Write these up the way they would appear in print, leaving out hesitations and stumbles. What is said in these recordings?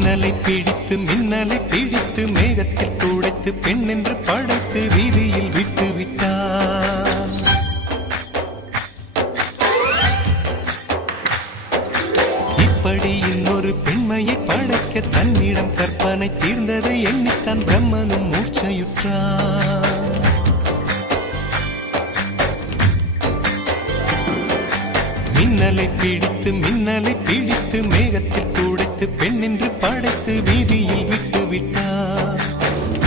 மின்னலை பிடித்து மேகத்தில் துடைத்து பெண் என்று படைத்து வீதியில் விட்டு விட்டான். இப்படி இன்னொரு பெண்மையை படைக்க தன்னிடம் கற்பனை தீர்ந்ததை எண்ணித்தான் பிரம்மனும் மூர்ச்சையுற்றான். மின்னலை பிடித்து மேகத்தில் துடைத்து பெண் என்று படைத்து வீதியில் விட்டு விட்டார்.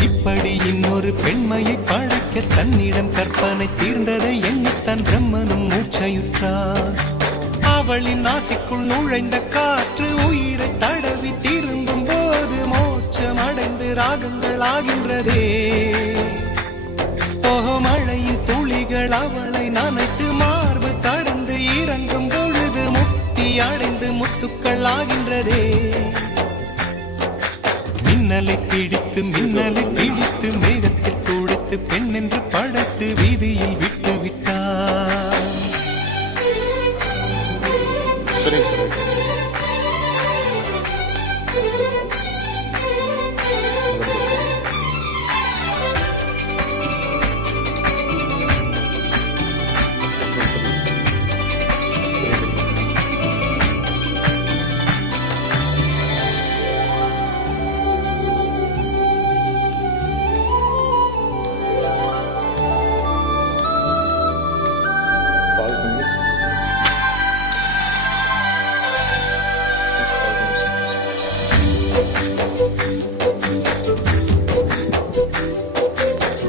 இப்படி இன்னொரு பெண்மையை படைக்க தன்னிடம் கற்பனை தீர்ந்ததை எண்ணித்தான் பிரம்மனும் மூர்ச்சையுற்றார். அவளின் நாசிக்குள் நுழைந்த காற்று உயிரை தடவி திரும்பும் போது மோட்சம் அடைந்து ராகங்கள் ஆகின்றதே. மழையின் துளிகள் அவளை நனைத்து மார்பு கடந்து இறங்கும் பொழுது முக்தி அடைந்து முத்துக்கள் ஆகின்றதே. மின்னலை பிடித்து மேகத்தில் துடைத்து பெண் என்று படைத்து வீதியில் விட்டு விட்டார்.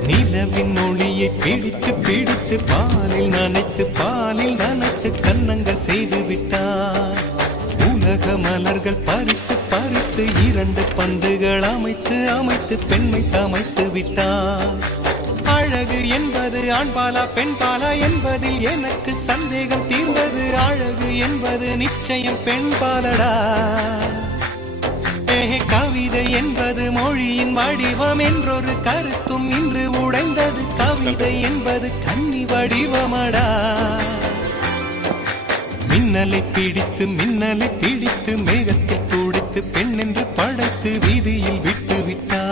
நிலவின் ஒளியை பிடித்து பாலில் நனைத்து கன்னங்கள் செய்து விட்டார். உலக மலர்கள் பறித்து இரண்டு பந்துகள் அமைத்து பெண்மை சமைத்து விட்டார். அழகு என்பது ஆண்பாலா பெண்பாலா என்பதில் எனக்கு சந்தேகம் தீர்ந்தது. அழகு என்பது நிச்சயம் பெண்பாலடா. கவிதை என்பது மொழியின் வடிவம் என்றொரு கருத்தும் இன்று உடைந்தது. கவிதை என்பது கன்னி வடிவமடா. மின்னலை பிடித்து மேகத்தில் துடைத்து பெண் என்று படைத்து வீதியில் விட்டு விட்டார்.